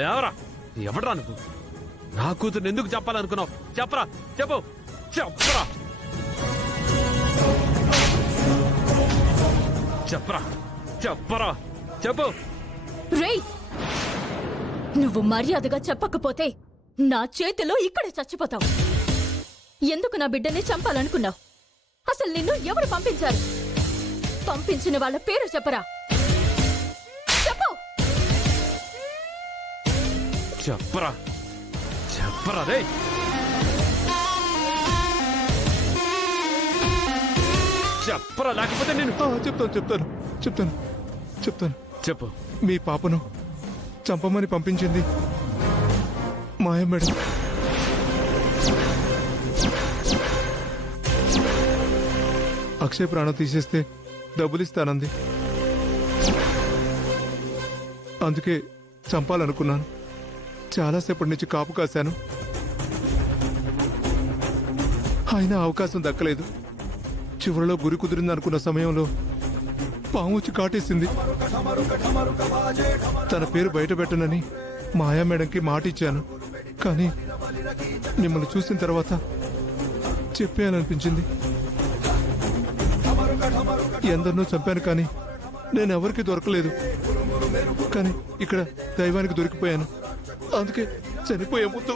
లేవరా, ఎవడ్రా నువ్వు? నా కూతురు ఎందుకు చెప్పాలనుకున్నావు? చెప్పరా, చెప్పు, చెప్పరా, చెప్పరా, చెప్పరా, చెప్పు. రేయ్, నువ్వు మర్యాదగా చెప్పకపోతే నా చేతిలో ఇక్కడే చచ్చిపోతావు. ఎందుకు నా బిడ్డని చంపాలనుకున్నావు? అసలు నిన్ను ఎవరు పంపించారు? పంపించిన వాళ్ళ పేరు చెప్పరా, చెప్పు. చెప్పరా, చెప్పరా రే. చెప్పరా, లేకపోతే నేను చెప్తాను. చెప్పు. మీ పాపను చంపమని పంపించింది మాయ మేడం. అక్షయ్ ప్రాణం తీసేస్తే డబ్బులు ఇస్తానంది. అందుకే చంపాలనుకున్నాను. చాలాసేపటి నుంచి కాపు కాశాను, అయినా అవకాశం దక్కలేదు. చివరిలో గురి కుదిరింది అనుకున్న సమయంలో పాము వచ్చి కాటేసింది. తన పేరు బయట పెట్టనని మాయా మేడంకి మాట ఇచ్చాను, కానీ మిమ్మల్ని చూసిన తర్వాత చెప్పేయాలనిపించింది. ఎందరినో చంపాను, కానీ నేను ఎవరికి దొరకలేదు. కానీ ఇక్కడ దైవానికి దొరికిపోయాను. అందుకే చనిపోయే ముందు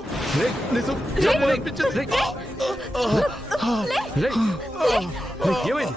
నిజం చెప్పాలనిపించింది. ఏమైంది?